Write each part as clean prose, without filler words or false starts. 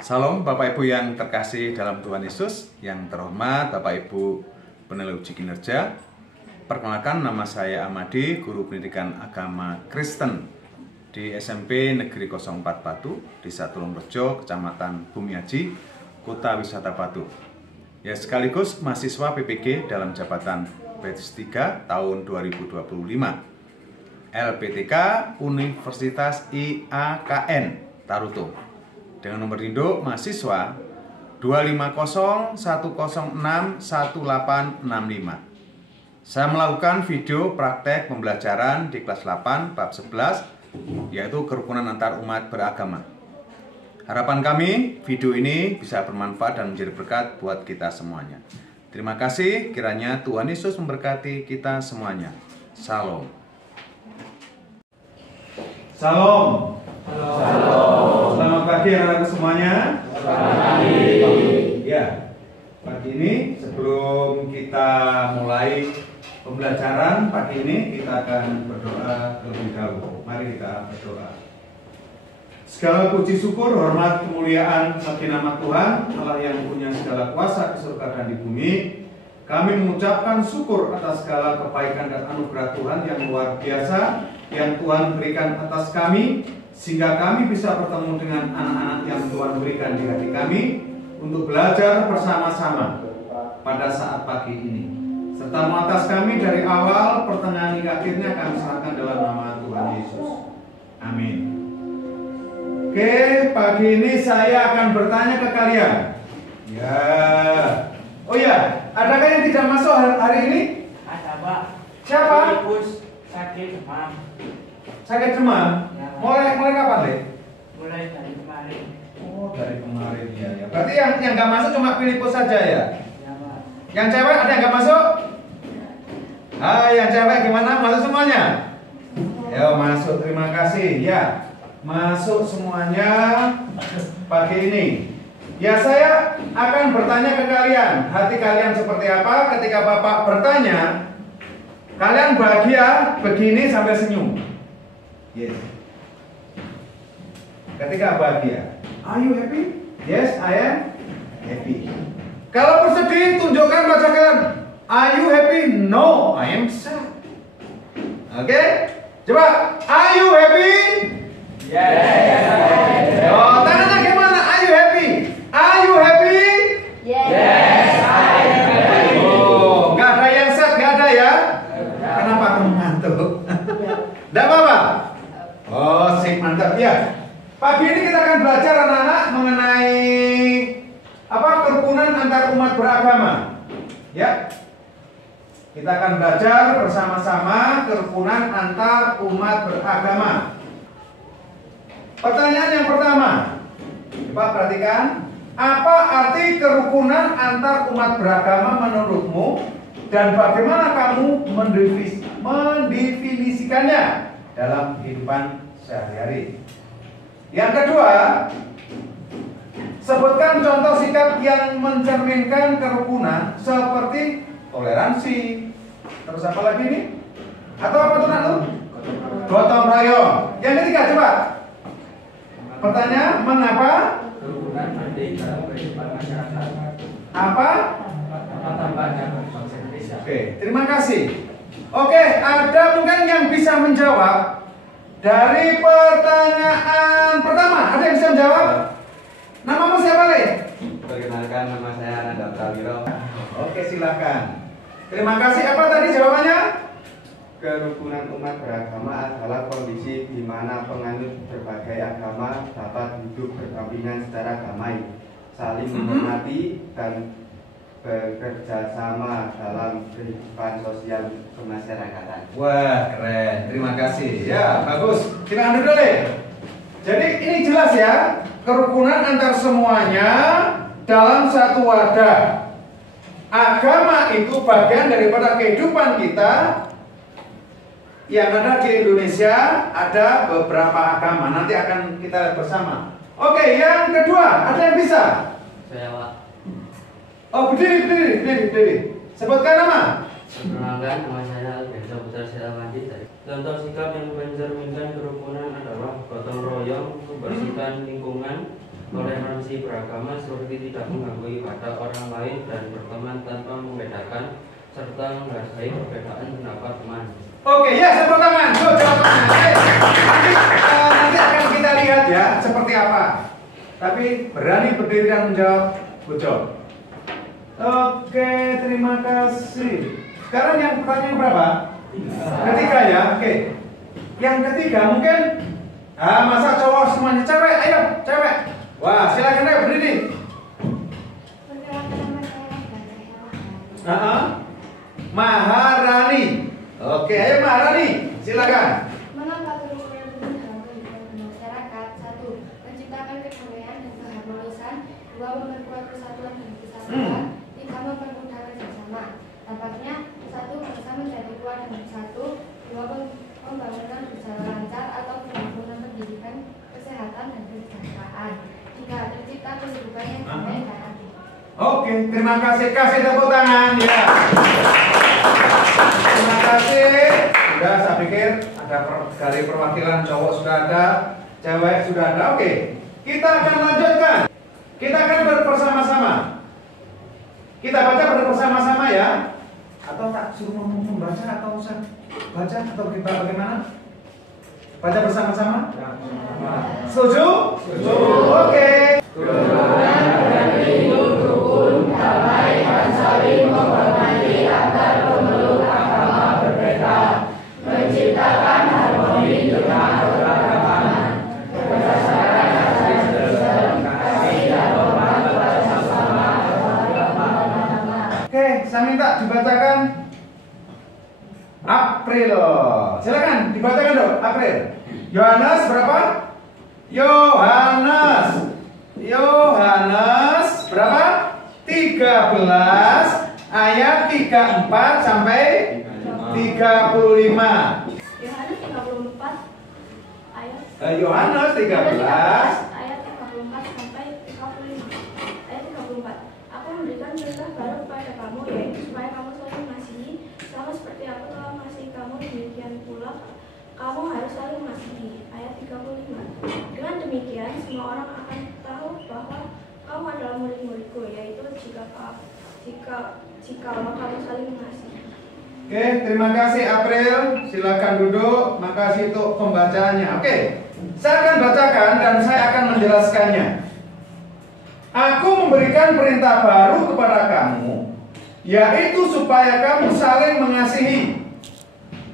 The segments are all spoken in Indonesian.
Salam Bapak Ibu yang terkasih dalam Tuhan Yesus, yang terhormat Bapak Ibu penilai uji kinerja. Perkenalkan, nama saya Amadi, guru pendidikan agama Kristen di SMP Negeri 04 Batu, Desa Tulungrejo, Kecamatan Bumiaji, Kota Wisata Batu. Ya, sekaligus mahasiswa PPG dalam jabatan batch 3 tahun 2025. LPTK Universitas IAKN Tarutung. Dengan nomor induk mahasiswa 250106185. Saya melakukan video praktek pembelajaran di kelas 8 bab 11, yaitu kerukunan antar umat beragama. Harapan kami video ini bisa bermanfaat dan menjadi berkat buat kita semuanya. Terima kasih, kiranya Tuhan Yesus memberkati kita semuanya. Salam. Salam. Halo. Selamat pagi anak-anak semuanya. Selamat pagi. Ya, pagi ini sebelum kita mulai pembelajaran pagi ini, kita akan berdoa terlebih dahulu. Mari kita berdoa. Segala puji syukur, hormat, kemuliaan bagi nama Tuhan, Allah yang punya segala kuasa di surga dan di bumi. Kami mengucapkan syukur atas segala kebaikan dan anugerah Tuhan yang luar biasa yang Tuhan berikan atas kami, sehingga kami bisa bertemu dengan anak-anak yang Tuhan berikan di hati kami untuk belajar bersama-sama pada saat pagi ini. Serta mengatas kami dari awal, pertengahan hingga akhirnya kami serahkan dalam nama Tuhan Yesus. Amin. Oke, pagi ini saya akan bertanya ke kalian. Ya. Oh ya, adakah yang tidak masuk hari ini? Ada, Pak. Siapa? Ibu sakit demam. Sakit demam? Ya, Pak. Mulai kapan, Le? Mulai dari kemarin. Oh, dari kemarin ya. Berarti yang nggak masuk cuma Filipus saja ya? Ya, Pak. Yang cewek ada yang nggak masuk? Yang cewek gimana? Masuk semuanya? Ya, masuk. Terima kasih. Ya, masuk semuanya pagi ini. Ya, saya akan bertanya ke kalian. Hati kalian seperti apa ketika Bapak bertanya? Kalian bahagia begini sampai senyum? Yes. Ketika bahagia, are you happy? Yes, I am happy. Kalau bersedih, tunjukkan wajah kalian. Are you happy? No, I am sad. Oke? Coba, are you happy? Yes. Oh, tangannya gimana? Are you happy? Are you happy? Yes, I am happy. Oh, nggak ada yang sad, nggak ada ya? Kenapa kamu ngantuk? Nggak apa-apa? Oh, sip, mantap ya. Pagi ini kita akan belajar anak-anak mengenai kerukunan antar umat beragama. Ya, kita akan belajar bersama-sama kerukunan antar umat beragama. Pertanyaan yang pertama, coba perhatikan. Apa arti kerukunan antar umat beragama menurutmu dan bagaimana kamu mendefinisikannya dalam kehidupan sehari-hari? Yang kedua, sebutkan contoh sikap yang mencerminkan kerukunan seperti toleransi. Terus apa lagi nih? Atau apa tuh nak lu? Gotong royong. Yang ketiga coba. Pertanyaan, mengapa? Kerukunan penting dalam kehidupan masyarakat. Apa? Tambahnya bangsa Indonesia. Oke, terima kasih. Oke, ada mungkin yang bisa menjawab dari pertanyaan pertama? Ada yang bisa menjawab? Namamu siapa, Le? Perkenalkan, nama saya Ananda Prawiro. Oke, silakan. Terima kasih. Apa tadi jawabannya? Kerukunan umat beragama adalah kondisi di mana penganut berbagai agama dapat hidup berdampingan secara damai, saling menghormati dan bekerja sama dalam kehidupan sosial kemasyarakatan. Wah, keren. Terima kasih. Ya, bagus. Kita anu dulu, Le. Jadi ini jelas ya, kerukunan antar semuanya dalam satu wadah. Agama itu bagian daripada kehidupan kita. Yang ada di Indonesia ada beberapa agama. Nanti akan kita lihat bersama. Oke, yang kedua, ada yang bisa? Saya, Pak. Oh, berdiri. Sebutkan nama. Perkenalkan, nama saya Alberto Putra Silamandi. Contoh sikap yang mencerminkan kerukunan adalah gotong royong, membersihkan lingkungan, toleransi masih beragama seperti tidak mengganggu ibadah orang lain dan berteman tanpa membedakan serta menghargai perbedaan pendapat teman. Oke, ya, tepuk tangan. Go, jawab tangan. Nanti akan kita lihat ya seperti apa. Tapi berani berdiri dan menjawab. Good job. Oke, terima kasih. Sekarang yang pertanyaan berapa? Ketiga ya. Oke. Yang ketiga mungkin masa cowok semuanya cewek? Ayo, cewek. Wah, silakan ayo berdiri. Maharani. Oke, ayo Maharani, silakan. Mengapa kerukunan dalam kehidupan bermasyarakat? 1. Menciptakan kedamaian dan keharmonisan. 2. Memperkuat persatuan dan kesatuan. 3. Mempermudah kerjasama. Dampaknya 1. Bangsa menjadi kuat dan bersatu. 2. Pembangunan berjalan lancar atau pembangunan pendidikan, kesehatan dan kesejahteraan. 3. Tercipta kehidupan yang damai dan adil. Oke, terima kasih. Kasih tepuk tangan ya. Terima kasih. Sudah, saya pikir ada dari perwakilan cowok sudah ada, cewek sudah ada. Oke, kita akan lanjutkan. Kita akan bersama-sama. Kita baca bersama-sama ya. Atau tak suruh membaca atau usah baca atau kita bagaimana? Baca bersama-sama? Setuju? Setuju. Oke. Oke, saya minta dibacakan April. Silakan dibacakan dong, April. Yohanes berapa? Yohanes berapa? 13 ayat 34 sampai 35. Yohanes 34 ayat Yohanes 13 ayat 34 sampai 35. Ayat 34. Aku memberikan perintah baru kepada kamu, yaitu supaya kamu saling mengasihi, sama seperti aku telah mengasihi kamu, demikian pula kamu harus saling mengasihi. Ayat 35. Dengan demikian semua orang akan tahu bahwa kamu adalah murid-muridku, yaitu jikalau kamu saling mengasihi. Oke, terima kasih April. Silakan duduk. Makasih untuk pembacaannya. Oke, saya akan bacakan dan saya akan menjelaskannya. Aku memberikan perintah baru kepada kamu, yaitu supaya kamu saling mengasihi.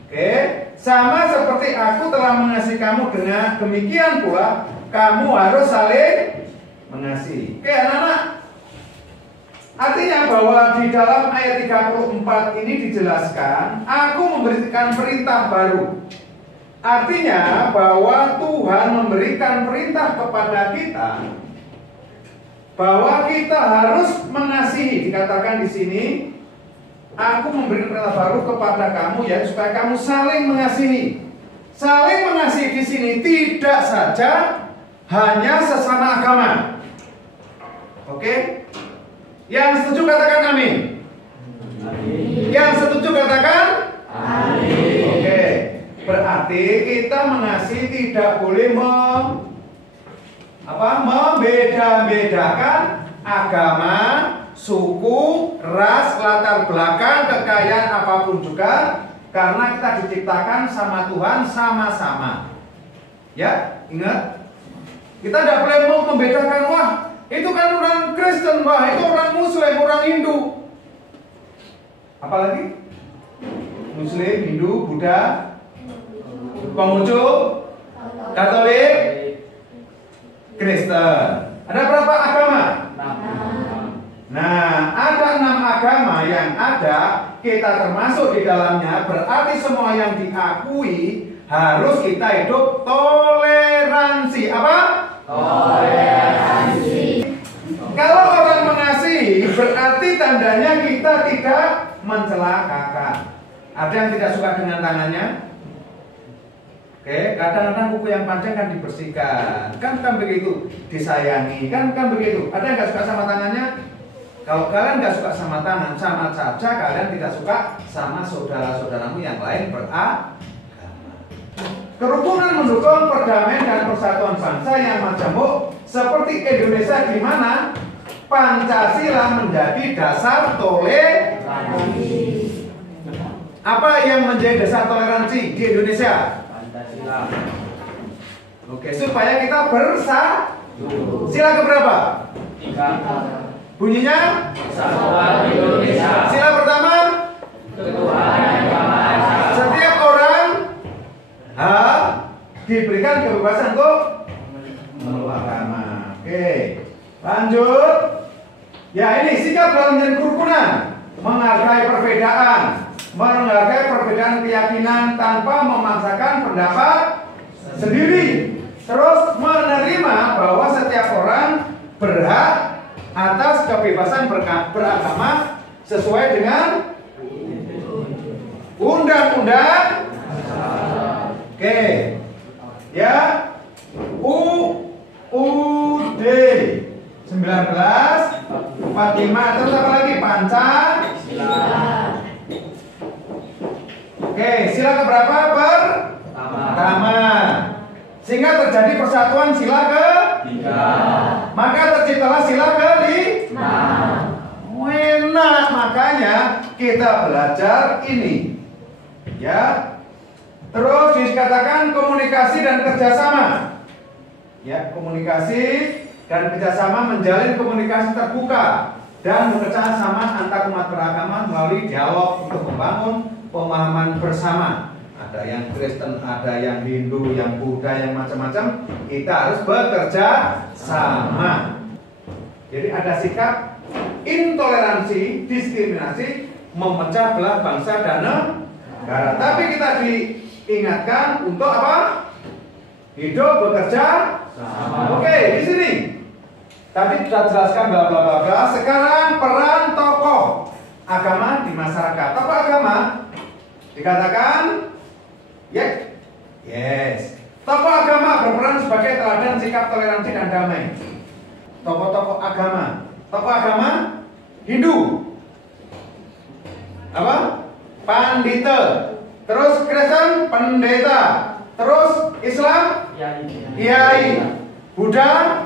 Oke, sama seperti aku telah mengasihi kamu, dengan demikian pula kamu harus saling mengasihi. Oke, anak-anak. Artinya bahwa di dalam ayat 34 ini dijelaskan, aku memberikan perintah baru. Artinya bahwa Tuhan memberikan perintah kepada kita bahwa kita harus mengasihi. Dikatakan di sini, aku memberikan perintah baru kepada kamu, yaitu supaya kamu saling mengasihi. Saling mengasihi di sini tidak saja hanya sesama agama. Oke? Yang setuju katakan amin. Amin. Yang setuju katakan amin. Oke. Berarti kita mengasihi tidak boleh membeda-bedakan agama, suku, ras, latar belakang, kekayaan apapun juga, karena kita diciptakan sama Tuhan sama-sama. Ya, ingat. Kita tidak boleh membedakan, wah itu kan orang Kristen, wah itu orang Muslim, orang Hindu. Apalagi? Muslim, Hindu, Buddha, Konghucu, Katolik, Kristen. Ada berapa agama? Nah, ada 6 agama yang ada, kita termasuk di dalamnya. Berarti semua yang diakui harus kita hidup toleransi. Apa? Toleransi. Kalau orang mengasihi, berarti tandanya kita tidak mencelakakan. Ada yang tidak suka dengan tangannya? Oke, kadang-kadang kuku yang panjang kan dibersihkan, kan begitu, disayangi, kan begitu. Ada yang nggak suka sama tangannya? Kalau kalian nggak suka sama tangan, sama saja kalian tidak suka sama saudara-saudaramu yang lain beragama. Kerukunan mendukung perdamaian dan persatuan bangsa yang majemuk seperti Indonesia di mana Pancasila menjadi dasar toleransi. Apa yang menjadi dasar toleransi di Indonesia? Pancasila. Oke, supaya kita bersatu. Sila keberapa? 3. Bunyinya? Persatuan Indonesia. Sila pertama? Ketuhanan yang Maha Esa. Setiap orang diberikan kebebasan untuk memeluk agama. Oke, lanjut. Ya, ini sikap dalam menjalin kerukunan, menghargai perbedaan, menghargai perbedaan keyakinan tanpa memaksakan pendapat sendiri. Terus menerima bahwa setiap orang berhak atas kebebasan beragama sesuai dengan undang-undang. Oke, ya, UUD 1945. Terus apa lagi? Pancasila. Oke, sila keberapa? Pertama. Sehingga terjadi persatuan sila ke-3. Maka terciptalah sila ke-5. Enak, makanya kita belajar ini. Ya. Terus dikatakan komunikasi dan kerjasama. Ya, komunikasi dan kerjasama menjalin komunikasi terbuka dan bekerjasama antar umat beragama melalui dialog untuk membangun pemahaman bersama. Ada yang Kristen, ada yang Hindu, yang Buddha, yang macam-macam. Kita harus bekerja sama. Jadi ada sikap intoleransi, diskriminasi, memecah belah bangsa dan negara. Tapi kita diingatkan untuk apa? Hidup bekerja sama. Oke, di sini. Tadi kita jelaskan bla bla bla bla. Sekarang peran tokoh agama di masyarakat. Tokoh agama dikatakan yes. Tokoh agama berperan sebagai teladan sikap toleransi dan damai. Tokoh-tokoh agama. Tokoh agama Hindu. Apa? Pandita. Terus Kristen pendeta. Terus Islam kiai. Buddha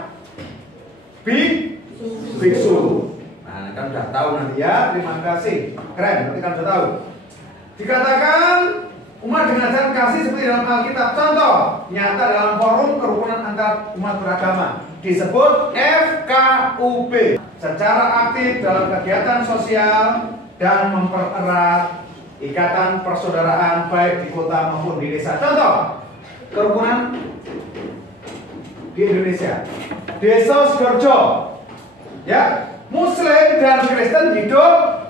biksu. Nah, kan sudah tahu nanti ya. Terima kasih. Keren, nanti kan sudah tahu. Dikatakan umat dengan ajaran kasih seperti dalam Alkitab. Contoh nyata dalam forum kerukunan antar umat beragama disebut FKUB. Secara aktif dalam kegiatan sosial dan mempererat ikatan persaudaraan baik di kota maupun di desa. Contoh kerukunan di Indonesia. Desa Sidoarjo, ya, Muslim dan Kristen hidup.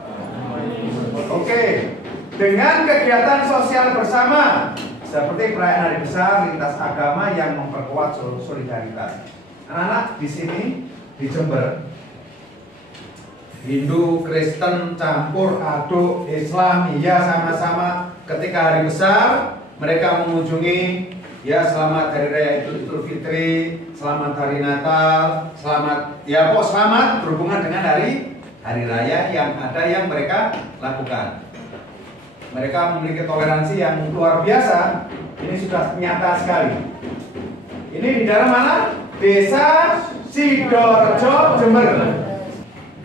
Oke. Dengan kegiatan sosial bersama seperti perayaan hari besar lintas agama yang memperkuat solidaritas. Anak-anak di sini di Jember, Hindu, Kristen campur aduk, Islam iya sama-sama. Ketika hari besar mereka mengunjungi, ya, selamat hari raya Idul Fitri, selamat hari Natal, selamat, ya, selamat berhubungan dengan hari raya yang ada yang mereka lakukan. Mereka memiliki toleransi yang luar biasa. Ini sudah nyata sekali. Ini di daerah mana? Desa Sidoarjo, Jember.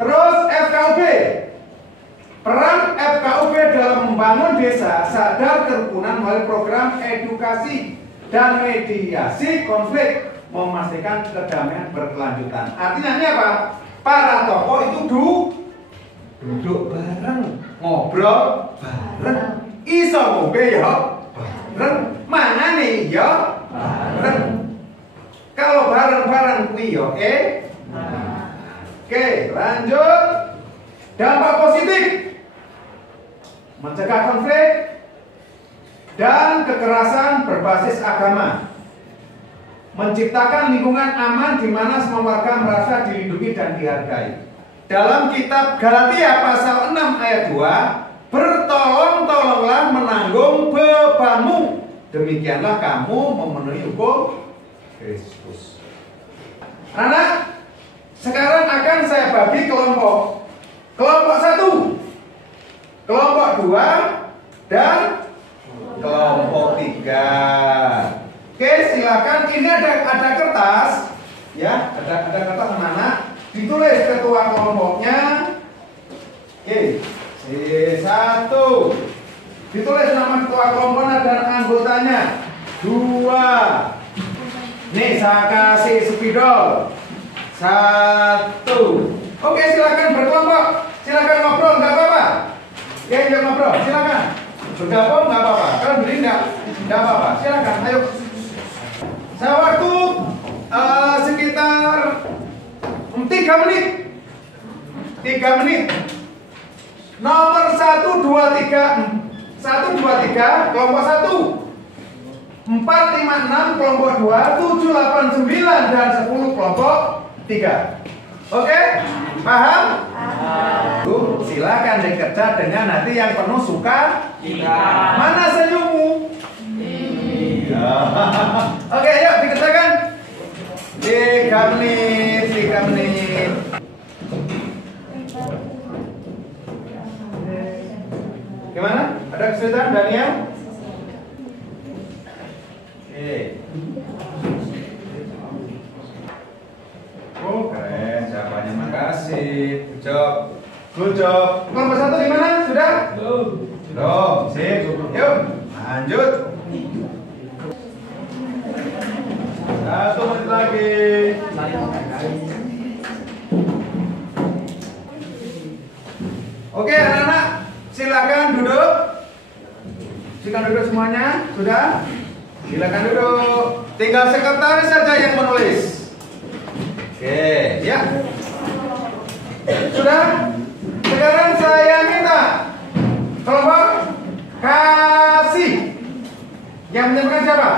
Terus FKUB. Peran FKUB dalam membangun desa sadar kerukunan melalui program edukasi dan mediasi konflik, memastikan kedamaian berkelanjutan. Artinya ini apa? Para tokoh itu duduk bareng, ngobrol bareng, iso ngombe ya bareng, mangane ya bareng. Kalau bareng-bareng kuwi ya Oke, lanjut. Dampak positif: mencegah konflik dan kekerasan berbasis agama, menciptakan lingkungan aman di mana semua warga merasa dilindungi dan dihargai. Dalam kitab Galatia pasal 6 ayat 2, bertolong-tolonglah menanggung bebanmu, demikianlah kamu memenuhi hukum Kristus. Anak, sekarang akan saya bagi kelompok. Kelompok 1, kelompok 2, dan kelompok 3. Oke, silakan. Ini ada kertas. Ya, ada kata anak-anak. Ditulis ketua kelompoknya. Oke, C1. Ditulis nama ketua kelompoknya dan anggotanya. 2. Nih, saya kasih spidol. 1. Oke, silakan berkelompok. Silakan ngobrol, nggak apa-apa. Ya, jangan ngobrol, silakan. Bergabung nggak apa-apa. Kalian beli nggak apa-apa. Silakan, ayo. Saya waktu sekitar 3 menit. 3 menit. Nomor 1, 2, 3. 1, 2, 3, kelompok 1. 4, 5, 6, kelompok 2, 7, 8, 9, dan 10, kelompok 3. Oke? Paham? Silakan dikerja dengan hati yang penuh suka. Mana senyummu? Oke, ayo dikerjakan. 3 menit, 3 menit. Gimana? Ada kesulitan, Daniel? Oke. Oh, keren. Jawabannya makasih. Good job. Good job. Kelompok 1 gimana? Sudah? Belum. Sip. Yuk, lanjut. 1 menit lagi. Oke, anak-anak, silakan duduk. Silakan duduk semuanya. Sudah? Silakan duduk. Tinggal sekretaris saja yang menulis. Oke, ya. Sudah? Sekarang saya minta kelompok kasih. Yang menyampaikan siapa?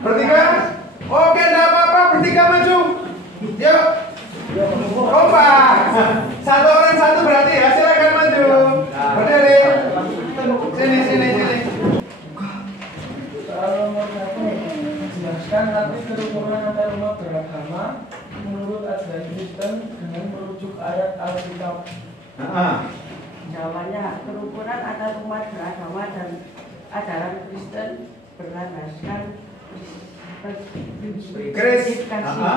Bertiga? Oke, enggak apa-apa, bertiga maju. Yuk. Kompak. 1 orang 1 berarti ya, silakan maju. Berdiri. Sini. Soal nomor 1, jelaskan arti kerukunan antar umat beragama menurut ajaran Kristen dengan merujuk ayat Alkitab. Jawabannya, kerukunan antar umat beragama dan ajaran Kristen berlandaskan prinsip kasih.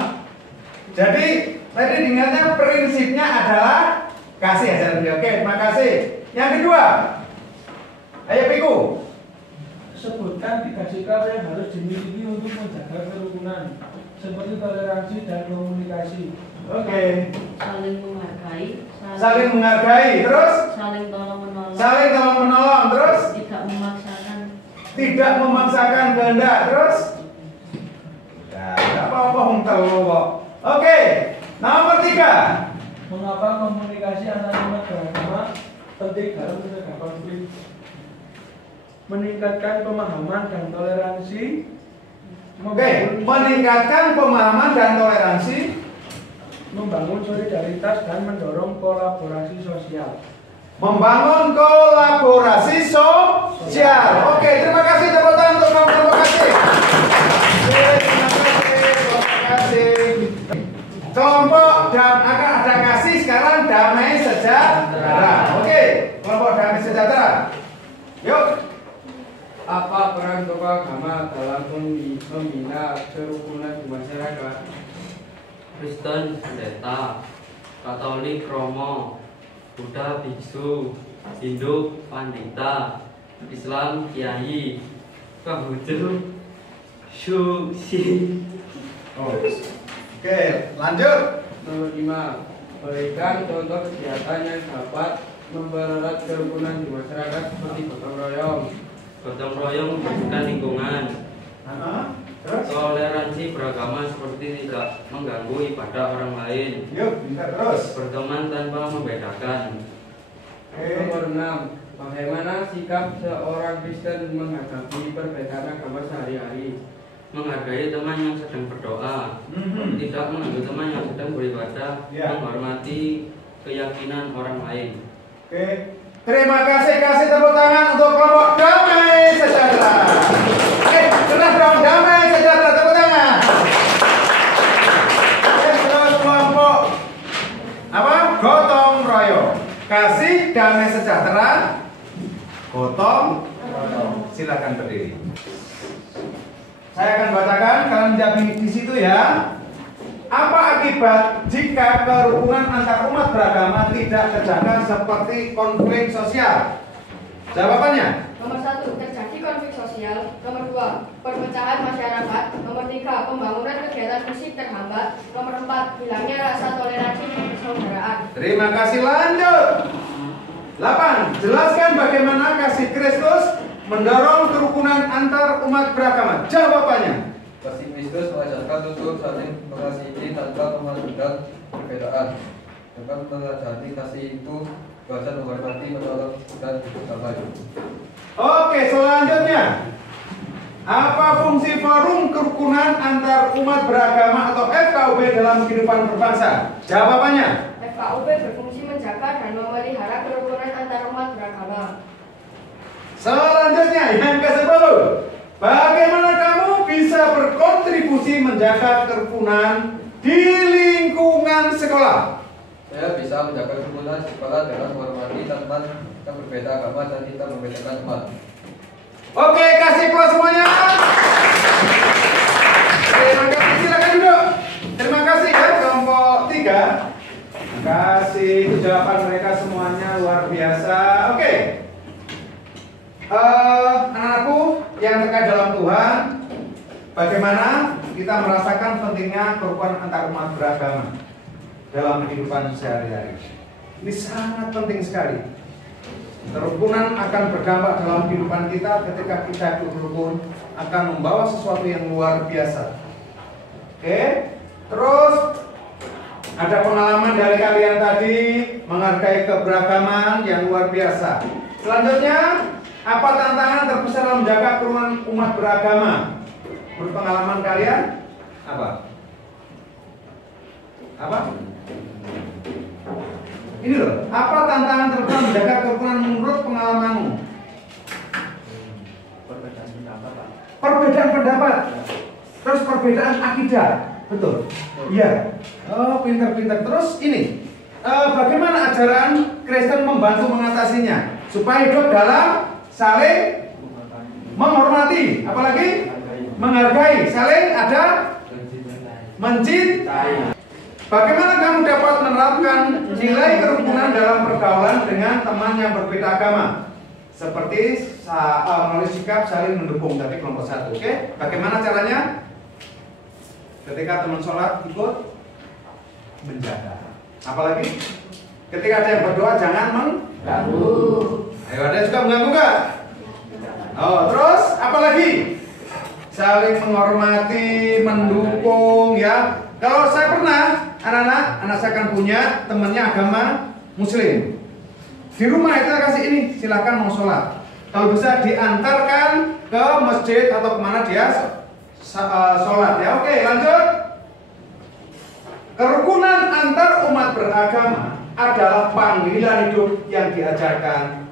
Jadi tadi diingatnya prinsipnya adalah kasih ajaran dia. Oke, terima kasih. Yang kedua, ayo Piku. Sebutkan 3 sikap yang harus dimiliki untuk menjaga kerukunan, seperti toleransi dan komunikasi. Oke. Saling menghargai, Saling menghargai, terus saling tolong-menolong, saling tolong menolong, terus tidak memaksakan kehendak, terus ya, apa-apa telu kok. Oke, nomor 3. Mengapa komunikasi antar umat beragama penting dalam menjaga konflik? Meningkatkan pemahaman dan toleransi. Oke, meningkatkan pemahaman dan toleransi. Membangun solidaritas dan mendorong kolaborasi sosial. Membangun kolaborasi sosial. Oke, terima kasih, tepuk tangan untuk kelompok kasih. Terima kasih. Kelompok akan ada kasih, sekarang damai sejahtera. Oke, kelompok damai sejahtera. Yuk. Apa peran tokoh agama dalam membina kerukunan di masyarakat? Kristen pendeta, Katolik Romo, Buddha biksu, Hindu pandita, Islam kiai, Konghucu susi. Oke, lanjut. Nomor 5. Berikan contoh kegiatan yang dapat mempererat kerukunan di masyarakat seperti gotong royong. Gotong royong membersihkan lingkungan. Terus? Toleransi beragama seperti tidak mengganggu ibadah orang lain. Yuk, bisa terus. Berteman tanpa membedakan. Nomor 6. Bagaimana sikap seorang Kristen menghadapi perbedaan agama sehari-hari? Menghargai teman yang sedang berdoa, tidak mengganggu teman yang sedang beribadah, menghormati keyakinan orang lain. Oke. Terima kasih, kasih tepuk tangan untuk kelompok damai sejahtera. Oke, sudah dong, damai sejahtera, tepuk tangan. Oke, terus kelompok apa? Gotong royong. Kasih, damai sejahtera, gotong royong. Silakan berdiri. Saya akan bacakan, kalian menjawab di situ ya. Apa akibat jika kerukunan antar umat beragama tidak terjaga seperti konflik sosial? Jawabannya? Nomor 1, terjadi konflik sosial. Nomor 2, perpecahan masyarakat. Nomor 3, pembangunan kegiatan fisik terhambat. Nomor 4, hilangnya rasa toleransi dan persaudaraan. Terima kasih, lanjut. 8. Jelaskan bagaimana kasih Kristus mendorong kerukunan antar umat beragama. Jawabannya? Kasih Kristus mengajarkan untuk saling mengasihi tanpa memandang perbedaan. Dengan mengajarkan kasih itu belajar menghormati, menolong, dan berdamai. Oke, selanjutnya. Apa fungsi forum kerukunan antar umat beragama atau FKUB dalam kehidupan berbangsa? Jawabannya? FKUB berfungsi menjaga dan memelihara kerukunan antar umat beragama. Selanjutnya, yang ke-10. Bagaimana kamu bisa berkontribusi menjaga kerukunan di lingkungan sekolah? Saya bisa menjaga kerukunan sekolah dengan menghormati teman yang berbeda agama dan tidak membedakan teman. Oke, kasih plus semuanya. Terima kasih, silakan duduk. Terima kasih ya kelompok 3. Terima kasih, itu jawaban mereka semuanya luar biasa. Oke. Anak-anakku yang terkait dalam Tuhan, bagaimana kita merasakan pentingnya kerukunan antar umat beragama dalam kehidupan sehari-hari. Ini sangat penting sekali. Kerukunan akan berdampak dalam kehidupan kita ketika kita berukun, akan membawa sesuatu yang luar biasa. Oke, terus ada pengalaman dari kalian tadi menghargai keberagaman yang luar biasa. Selanjutnya, apa tantangan terbesar dalam menjaga kerukunan umat beragama? Menurut pengalaman kalian, apa? Apa? Ini loh, apa tantangan terbesar menjaga kerukunan menurut pengalamanmu? Perbedaan pendapat. Terus perbedaan akidah. Betul. Iya. Oh, pintar-pintar. Terus ini, bagaimana ajaran Kristen membantu mengatasinya supaya hidup dalam saling menghormati, apalagi menghargai, saling ada mencintai. Bagaimana kamu dapat menerapkan nilai kerukunan dalam pergaulan dengan teman yang berbeda agama? Seperti melalui sikap saling mendukung, tapi kelompok 1. Oke? Bagaimana caranya? Ketika teman sholat ikut menjaga. Apalagi ketika ada yang berdoa jangan mengganggu. Ayo, ada yang suka mengganggu nggak? Oh, terus apa lagi? Saling menghormati, mendukung ya. Kalau saya pernah, anak saya akan punya temannya agama Muslim. Di rumah itu saya kasih ini, silakan mau sholat. Kalau bisa diantarkan ke masjid atau kemana dia sholat ya. Oke, lanjut. Kerukunan antar umat beragama adalah panggilan hidup yang diajarkan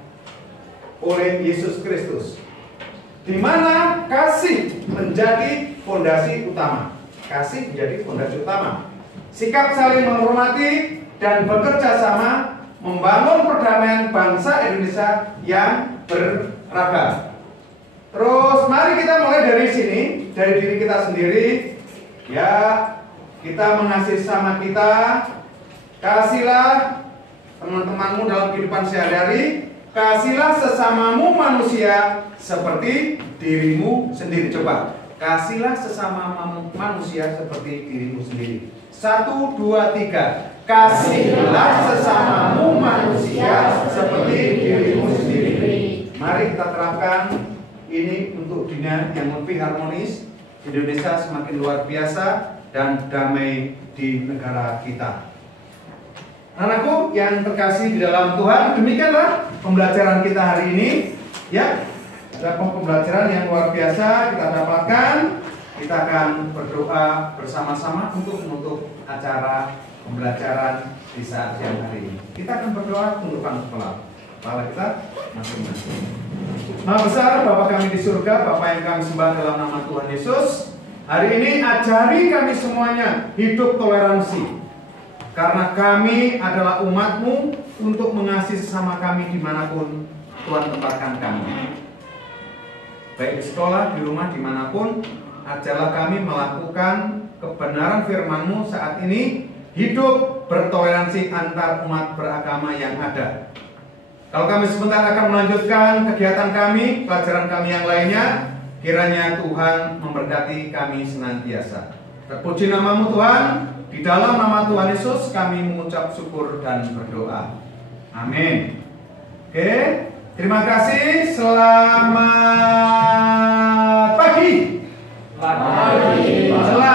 oleh Yesus Kristus, di mana kasih menjadi fondasi utama. Kasih menjadi fondasi utama. Sikap saling menghormati dan bekerja sama membangun perdamaian bangsa Indonesia yang beragam. Terus mari kita mulai dari sini, dari diri kita sendiri. Ya, kita mengasihi sama kita. Kasihlah teman-temanmu dalam kehidupan sehari-hari. Kasihlah sesamamu manusia seperti dirimu sendiri. Coba, kasihlah sesama manusia seperti dirimu sendiri. 1, 2, 3. Kasihlah sesamamu manusia seperti dirimu sendiri. Mari kita terapkan ini untuk dunia yang lebih harmonis, Indonesia semakin luar biasa dan damai di negara kita. Anakku yang terkasih di dalam Tuhan, demikianlah pembelajaran kita hari ini. Ya, ada pembelajaran yang luar biasa kita dapatkan. Kita akan berdoa bersama-sama untuk menutup acara pembelajaran di saat siang hari ini. Kita akan berdoa tundukkan kepala kita masing-masing. Maha besar Bapa kami di surga, Bapa yang kami sembah dalam nama Tuhan Yesus. Hari ini ajari kami semuanya hidup toleransi. Karena kami adalah umat-Mu untuk mengasihi sesama kami dimanapun Tuhan tempatkan kami. Baik di sekolah, di rumah, dimanapun, ajarlah kami melakukan kebenaran firman-Mu saat ini, hidup bertoleransi antar umat beragama yang ada. Kalau kami sebentar akan melanjutkan kegiatan kami, pelajaran kami yang lainnya, kiranya Tuhan memberkati kami senantiasa. Terpuji nama-Mu Tuhan, di dalam nama Tuhan Yesus kami mengucap syukur dan berdoa. Amin. Oke, terima kasih. Selamat pagi. Pagi. Selamat